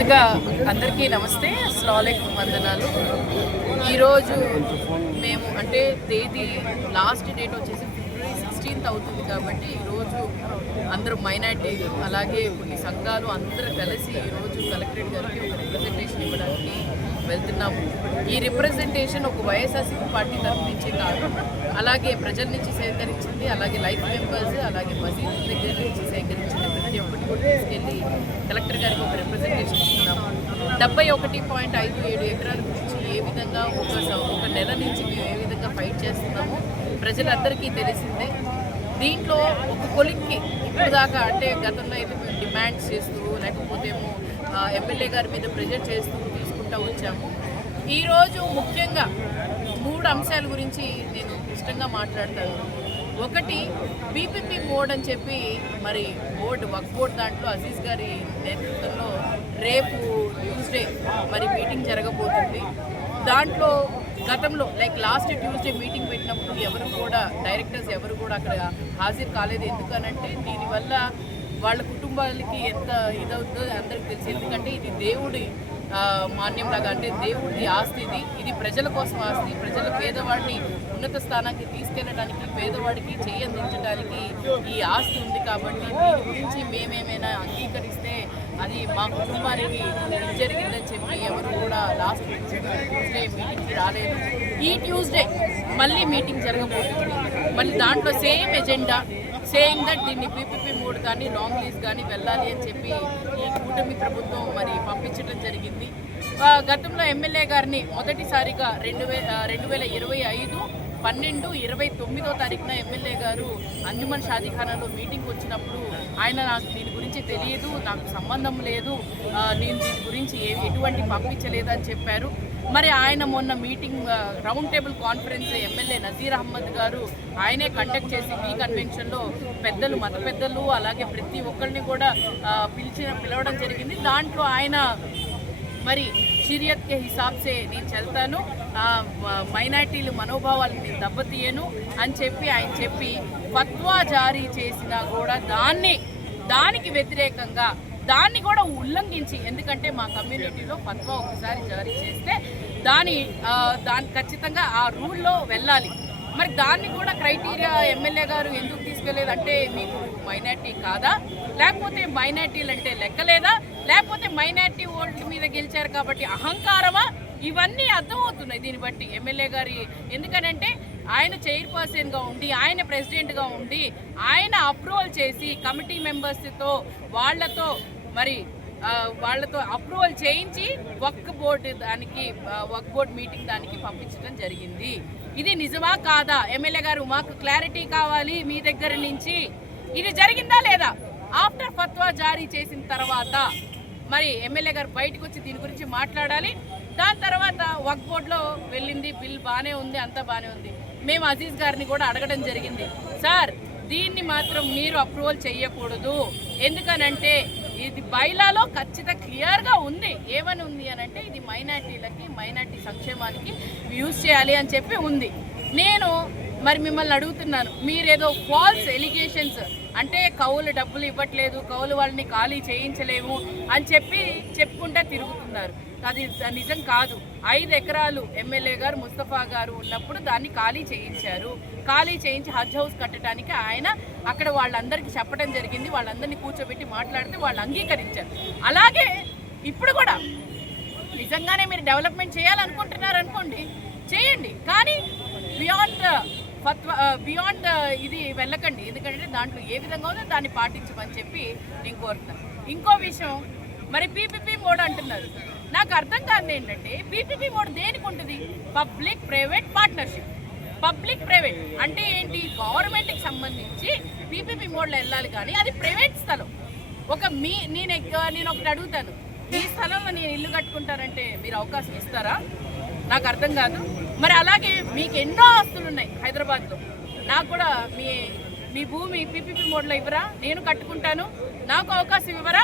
ముందుగా అందరికీ నమస్తే. అస్సలామలైకుం వందనాలు. ఈరోజు మేము అంటే తేదీ లాస్ట్ డేట్ వచ్చేసి ఫిబ్రవరి సిక్స్టీన్త్ అవుతుంది కాబట్టి ఈరోజు అందరూ మైనార్టీలు అలాగే కొన్ని సంఘాలు అందరూ కలిసి ఈరోజు కలెక్టరేట్ గారికి ఒక రిప్రజెంటేషన్ ఇవ్వడానికి వెళ్తున్నాము. ఈ రిప్రజెంటేషన్ ఒక వైఎస్ఆర్సీపీ పార్టీ తరఫు నుంచే కాదు అలాగే ప్రజల నుంచి సేకరించింది అలాగే లైఫ్ మెంబర్స్ అలాగే మసీదు దగ్గర నుంచి సేకరించింది. ప్రతి ఒక్కటి కూడా తీసుకెళ్ళి కలెక్టర్ గారికి ఒక రిప్రజెంటేషన్ డెబ్బై ఒకటి పాయింట్ ఐదు ఏడు ఎకరాల గురించి ఏ విధంగా ఒక ఒక నెల నుంచి మేము ఏ విధంగా ఫైట్ చేస్తున్నామో ప్రజలందరికీ తెలిసిందే. దీంట్లో ఒక కొలిక్కి ఇప్పుడు దాకా అంటే గతంలో అయితే మేము డిమాండ్స్ చేస్తూ లేకపోతే ఎమ్మెల్యే గారి మీద ప్రెజర్ చేస్తూ తీసుకుంటూ వచ్చాము. ఈరోజు ముఖ్యంగా మూడు అంశాల గురించి నేను ఇష్టంగా మాట్లాడతాను. ఒకటి బీపీపీ బోర్డ్ అని చెప్పి మరి బోర్డు వక్ బోర్డ్ దాంట్లో అజీజ్ గారి నేతృత్వంలో రేపు ట్యూస్డే మరి మీటింగ్ జరగబోతుంది. దాంట్లో గతంలో లైక్ లాస్ట్ ట్యూస్డే మీటింగ్ పెట్టినప్పుడు ఎవరు కూడా డైరెక్టర్స్ ఎవరు కూడా అక్కడ హాజరు కాలేదు. ఎందుకనంటే దీనివల్ల వాళ్ళ కుటుంబాలకి ఎంత ఇదవుతుందో అందరికి తెలుసు. ఎందుకంటే ఇది దేవుడి మాన్యం మాన్యంలాగా అంటే దేవుడి ఆస్తి ఇది. ఇది ప్రజల కోసం ఆస్తి. ప్రజల పేదవాడిని ఉన్నత స్థానానికి తీసుకెళ్ళడానికి పేదవాడికి చేయందించడానికి ఈ ఆస్తి ఉంది కాబట్టి దీని గురించి మేమేమైనా అంగీకరిస్తే అది మా కుటుంబానికి జరిగిందని చెప్పి ఎవరు కూడా లాస్ట్ ట్యూస్డే మీటింగ్కి రాలేదు. ఈ ట్యూస్డే మళ్ళీ మీటింగ్ జరగబోతుంది. మళ్ళీ దాంట్లో సేమ్ ఎజెండా సేమ్ దట్ దీన్ని పీపీపీ మూడు కానీ లాంగ్ లీజ్ కానీ వెళ్ళాలి అని చెప్పి ఈ కూటమి ప్రభుత్వం మరి పంపించడం జరిగింది. ఆ, గతంలో ఎమ్మెల్యే గారిని మొదటిసారిగా రెండు వే రెండు వేల ఇరవై ఐదు పన్నెండు ఇరవై తొమ్మిదో తారీఖున ఎమ్మెల్యే గారు అంజుమన్ షాదీఖానాలో మీటింగ్ వచ్చినప్పుడు ఆయన నాకు దీని గురించి తెలియదు నాకు సంబంధం లేదు నేను దీని గురించి ఏ ఎటువంటి పంపించలేదు అని చెప్పారు. మరి ఆయన మొన్న meeting round table conference MLA Nazir Ahmed గారు ఆయనే కండక్ట్ చేసి మీ కన్వెన్షన్లో పెద్దలు మత పెద్దలు అలాగే ప్రతి ఒక్కరిని కూడా పిలిచిన పిలవడం జరిగింది. దాంట్లో ఆయన మరి షిరియత్ కే హిసాబ్ సే నేను చెల్తాను. ఆ, మైనార్టీలు మనోభావాలను నేను దెబ్బతీయను అని చెప్పి ఆయన చెప్పి ఫత్వా జారీ చేసినా కూడా దాన్ని దానికి వ్యతిరేకంగా దాన్ని కూడా ఉల్లంఘించి ఎందుకంటే మా కమ్యూనిటీలో ఫత్వా ఒకసారి జారీ చేస్తే దాని దాని ఖచ్చితంగా ఆ రూల్లో వెళ్ళాలి. మరి దాన్ని కూడా క్రైటీరియా ఎమ్మెల్యే గారు ఎందుకు తీసుకెళ్ళేదు? అంటే మీకు మైనార్టీ కాదా? లేకపోతే మైనార్టీలు అంటే లెక్కలేదా? లేకపోతే మైనార్టీ ఓట్ల మీద గెలిచారు కాబట్టి అహంకారమా? ఇవన్నీ అర్థమవుతున్నాయి దీన్ని బట్టి ఎమ్మెల్యే గారి. ఎందుకనంటే ఆయన చైర్పర్సన్గా ఉండి ఆయన ప్రెసిడెంట్గా ఉండి ఆయన అప్రూవల్ చేసి కమిటీ మెంబర్స్తో వాళ్ళతో మరి వాళ్ళతో అప్రూవల్ చేయించి వర్క్ బోర్డు దానికి వర్క్ బోర్డ్ బోర్డు మీటింగ్ దానికి పంపించడం జరిగింది. ఇది నిజమా కాదా? ఎమ్మెల్యే గారు మాకు క్లారిటీ కావాలి మీ దగ్గర నుంచి. ఇది జరిగిందా లేదా? ఆఫ్టర్ ఫత్వా జారీ చేసిన తర్వాత మరి ఎమ్మెల్యే గారు బయటకు వచ్చి దీని గురించి మాట్లాడాలి. దాని తర్వాత వక్ బోర్డులో వెళ్ళింది బిల్ బాగానే ఉంది అంతా బాగానే ఉంది. మేము అజీజ్ గారిని కూడా అడగడం జరిగింది. సార్ దీన్ని మాత్రం మీరు అప్రూవల్ చేయకూడదు. ఎందుకనంటే ఇది బైలాలో ఖచ్చితంగా క్లియర్గా ఉంది. ఏమని ఉంది అని అంటే ఇది మైనార్టీలకి మైనార్టీ సంక్షేమానికి యూజ్ చేయాలి అని చెప్పి ఉంది. నేను మరి మిమ్మల్ని అడుగుతున్నాను మీరేదో ఫాల్స్ ఎలిగేషన్స్ అంటే కౌలు డబ్బులు ఇవ్వట్లేదు కౌలు వాళ్ళని ఖాళీ చేయించలేము అని చెప్పి చెప్పుకుంటా తిరుగుతున్నారు. అది నిజం కాదు. ఐదు ఎకరాలు ఎమ్మెల్యే గారు ముస్తఫా గారు ఉన్నప్పుడు దాన్ని ఖాళీ చేయించారు. ఖాళీ చేయించి హజ్ హౌస్ కట్టడానికి ఆయన అక్కడ వాళ్ళందరికీ చెప్పడం జరిగింది. వాళ్ళందరినీ కూర్చోబెట్టి మాట్లాడితే వాళ్ళు అంగీకరించారు. అలాగే ఇప్పుడు కూడా నిజంగానే మీరు డెవలప్మెంట్ చేయాలనుకుంటున్నారు అనుకోండి చేయండి. కానీ బియాండ్ ఫత్వ బియాండ్ ఇది వెళ్ళకండి. ఎందుకంటే దాంట్లో ఏ విధంగా ఉందో దాన్ని పాటించమని చెప్పి నేను కోరుతాను ఇంకో విషయం మరి పీపీపీ మోడ్ అంటున్నారు. నాకు అర్థం కాదు ఏంటంటే పీపీపీ మోడ్ దేనికి ఉంటుంది? Public private partnership. Public private అంటే ఏంటి? గవర్నమెంట్కి సంబంధించి పీపీపీ మోడ్లో వెళ్ళాలి కానీ అది ప్రైవేట్ స్థలం. ఒక మీ నేను ఎక్క- నేను ఒకటి అడుగుతాను. మీ స్థలంలో నేను ఇల్లు కట్టుకుంటానంటే మీరు అవకాశం ఇస్తారా? నాకు అర్థం కాదు. మరి అలాగే మీకు ఎన్నో ఆస్తులు ఉన్నాయి హైదరాబాద్లో. నాకు కూడా మీ మీ భూమి పీపీపీ మోడ్లో ఇవ్వరా? నేను కట్టుకుంటాను. నాకు అవకాశం ఇవ్వరా?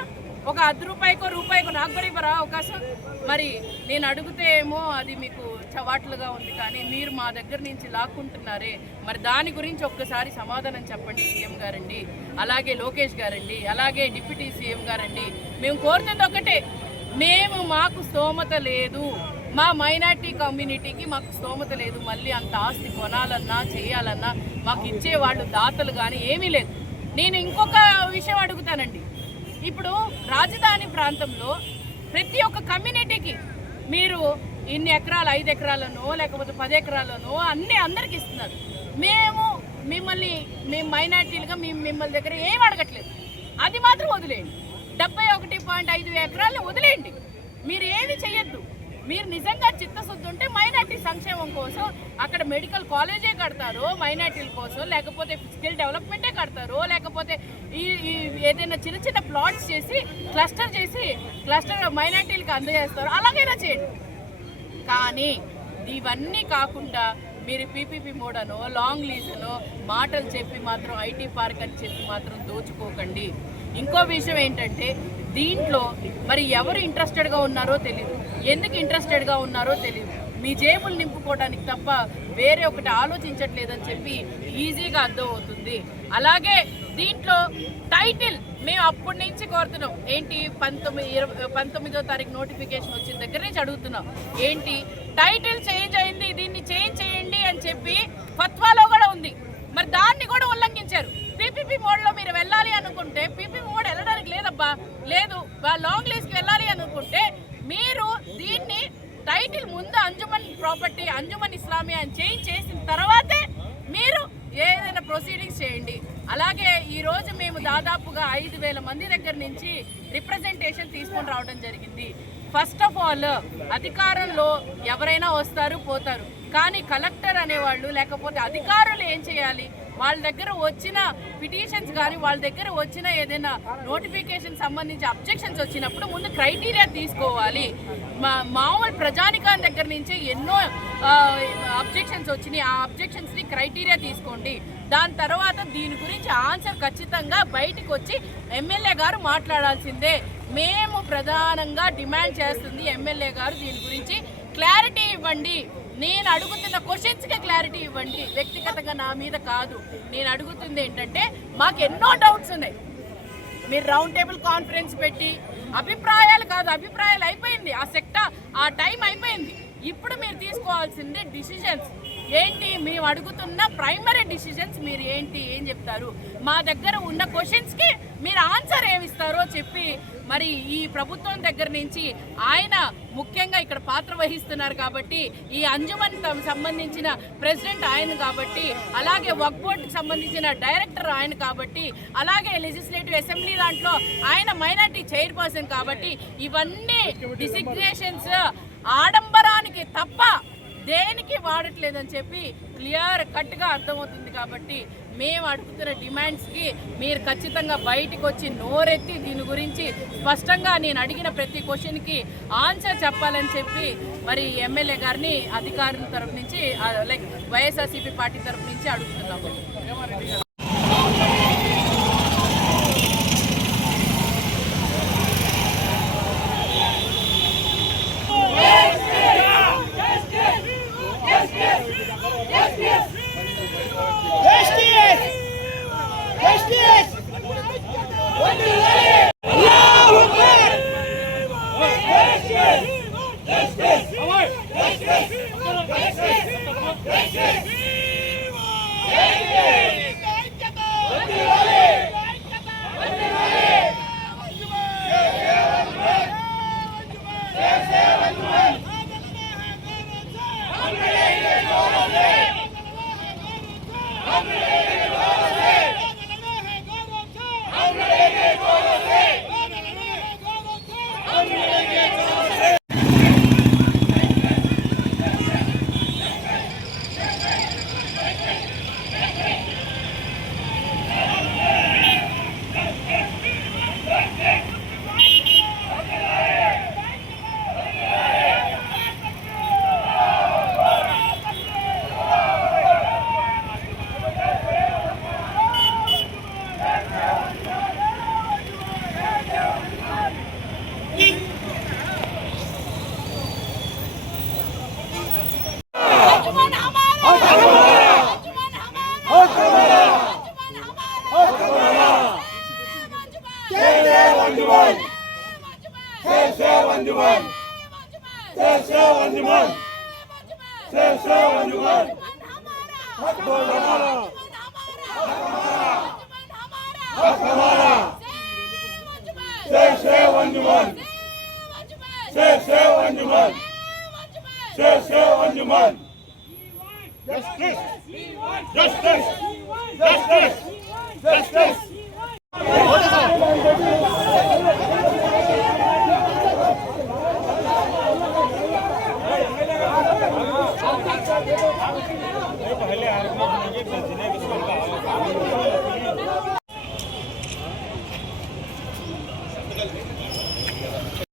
ఒక అర్ధ రూపాయికో రూపాయికో నాకు కూడా ఇవ్వరా అవకాశం? మరి నేను అడిగితే ఏమో అది మీకు చవాట్లుగా ఉంది కానీ మీరు మా దగ్గర నుంచి లాక్కుంటున్నారే. మరి దాని గురించి ఒక్కసారి సమాధానం చెప్పండి సీఎం గారండి అలాగే లోకేష్ గారండి అలాగే డిప్యూటీ సీఎం గారండి. మేము కోరుతుంది ఒకటే. మేము మాకు స్తోమత లేదు. మా మైనార్టీ కమ్యూనిటీకి మాకు స్తోమత లేదు. మళ్ళీ అంత ఆస్తి కొనాలన్నా చేయాలన్నా మాకు ఇచ్చేవాళ్ళు దాతలు కానీ ఏమీ లేదు నేను ఇంకొక విషయం అడుగుతానండి. ఇప్పుడు రాజధాని ప్రాంతంలో ప్రతి ఒక్క కమ్యూనిటీకి మీరు ఇన్ని ఎకరాలు ఐదు ఎకరాలను లేకపోతే పది ఎకరాలను అన్నీ అందరికి ఇస్తున్నారు. మేము మిమ్మల్ని మేము మైనార్టీలుగా మేము మిమ్మల్ని దగ్గర ఏం అడగట్లేదు. అది మాత్రం వదిలేయండి. డెబ్బై ఒకటి పాయింట్ ఐదు ఎకరాలు వదిలేయండి. మీరు ఏమి చేయొద్దు మీరు నిజంగా చిత్తశుద్ధి ఉంటే మైనార్టీ సంక్షేమం కోసం అక్కడ మెడికల్ కాలేజే కడతారు మైనార్టీల కోసం. లేకపోతే స్కిల్ డెవలప్మెంటే కడతారు. లేకపోతే ఈ ఏదైనా చిన్న చిన్న ప్లాట్స్ చేసి క్లస్టర్ చేసి క్లస్టర్ మైనార్టీలకు అందజేస్తారు. అలాగైనా చేయండి. కానీ ఇవన్నీ కాకుండా మీరు పీపీపీ మోడ్ లాంగ్ లీజ్ మాటలు చెప్పి మాత్రం ఐటీ పార్క్ అని చెప్పి మాత్రం దోచుకోకండి. ఇంకో విషయం ఏంటంటే దీంట్లో మరి ఎవరు ఇంట్రెస్టెడ్గా ఉన్నారో తెలియదు ఎందుకు ఇంట్రెస్టెడ్గా ఉన్నారో తెలియదు మీ జేబులు నింపుకోవడానికి తప్ప వేరే ఒకటి ఆలోచించట్లేదని చెప్పి ఈజీగా అర్థమవుతుంది. అలాగే దీంట్లో టైటిల్ మేము అప్పటి నుంచి కోరుతున్నాం. ఏంటి? పంతొమ్మిది ఇరవై పంతొమ్మిదో తారీఖు నోటిఫికేషన్ వచ్చిన దగ్గర నుంచి అడుగుతున్నాం ఏంటి? టైటిల్ చేంజ్ అయింది దీన్ని చేంజ్ చేయండి అని చెప్పి ఫత్వాలో కూడా ఉంది. మరి దాన్ని కూడా ఉల్లంఘించారు. పీపీపీ మోడ్లో మీరు వెళ్ళాలి అనుకుంటే పీపీ మోడ్ వెళ్ళడానికి లేదబ్బా. లేదు లాంగ్ లీజ్కి వెళ్ళాలి అనుకుంటే మీరు దీన్ని టైటిల్ ముందు అంజుమన్ ప్రాపర్టీ అంజుమన్ ఇస్లామియా అని చేంజ్ చేసిన తర్వాతే మీరు ఏదైనా ప్రొసీడింగ్స్ చేయండి. అలాగే ఈ రోజు మేము దాదాపుగా ఐదు వేల మంది దగ్గర నుంచి రిప్రజెంటేషన్ తీసుకొని రావడం జరిగింది. ఫస్ట్ ఆఫ్ ఆల్ అధికారంలో ఎవరైనా వస్తారు పోతారు. కానీ కలెక్టర్ అనేవాళ్ళు లేకపోతే అధికారులు ఏం చేయాలి? వాళ్ళ దగ్గర వచ్చిన పిటిషన్స్ కానీ వాళ్ళ దగ్గర వచ్చిన ఏదైనా నోటిఫికేషన్ సంబంధించి అబ్జెక్షన్స్ వచ్చినప్పుడు ముందు క్రైటీరియా తీసుకోవాలి. మా మామూలు ప్రజానికాన్ దగ్గర నుంచి ఎన్నో అబ్జెక్షన్స్ వచ్చినాయి. ఆ అబ్జెక్షన్స్ని క్రైటీరియా తీసుకోండి. దాని తర్వాత దీని గురించి ఆన్సర్ ఖచ్చితంగా బయటకు వచ్చి ఎమ్మెల్యే గారు మాట్లాడాల్సిందే. మేము ప్రధానంగా డిమాండ్ చేస్తుంది ఎమ్మెల్యే గారు. దీని గురించి క్లారిటీ ఇవ్వండి. నేను అడుగుతున్న క్వశ్చన్స్కే క్లారిటీ ఇవ్వండి. వ్యక్తిగతంగా నా మీద కాదు. నేను అడుగుతుంది ఏంటంటే మాకు ఎన్నో డౌట్స్ ఉన్నాయి. మీరు రౌండ్ టేబుల్ కాన్ఫరెన్స్ పెట్టి అభిప్రాయాలు కాదు అభిప్రాయాలు అయిపోయింది. ఆ సెక్టర్ ఆ టైం అయిపోయింది. ఇప్పుడు మీరు తీసుకోవాల్సింది డిసిజన్స్ ఏంటి మేము అడుగుతున్న ప్రైమరీ డిసిషన్స్ మీరు ఏంటి ఏం చెప్తారు? మా దగ్గర ఉన్న క్వశ్చన్స్కి మీరు ఆన్సర్ ఏమిస్తారో చెప్పి మరి ఈ ప్రభుత్వం దగ్గర నుంచి ఆయన ముఖ్యంగా ఇక్కడ పాత్ర వహిస్తున్నారు కాబట్టి ఈ అంజుమన్ త- సంబంధించిన ప్రెసిడెంట్ ఆయన కాబట్టి అలాగే వక్ బోర్డుకి సంబంధించిన డైరెక్టర్ ఆయన కాబట్టి అలాగే లెజిస్లేటివ్ అసెంబ్లీ దాంట్లో ఆయన మైనార్టీ చైర్పర్సన్ కాబట్టి ఇవన్నీ డిసిగ్నేషన్స్ ఆడంబరానికి తప్ప దేనికి వాడట్లేదని చెప్పి క్లియర్ కట్గా అర్థమవుతుంది కాబట్టి మేము అడుగుతున్న డిమాండ్స్కి మీరు ఖచ్చితంగా బయటికి వచ్చి నోరెత్తి దీని గురించి స్పష్టంగా నేను అడిగిన ప్రతి క్వశ్చన్కి ఆన్సర్ చెప్పాలని చెప్పి మరి ఎమ్మెల్యే గారిని అధికారుల తరపు నుంచి లైక్ వైఎస్ఆర్సీపీ పార్టీ తరపు నుంచి అడుగుతున్నాము. अंजुमन से से अंजुमन हक बोल हमारा हक हमारा से से अंजुमन से से अंजुमन से से अंजुमन justice justice justice justice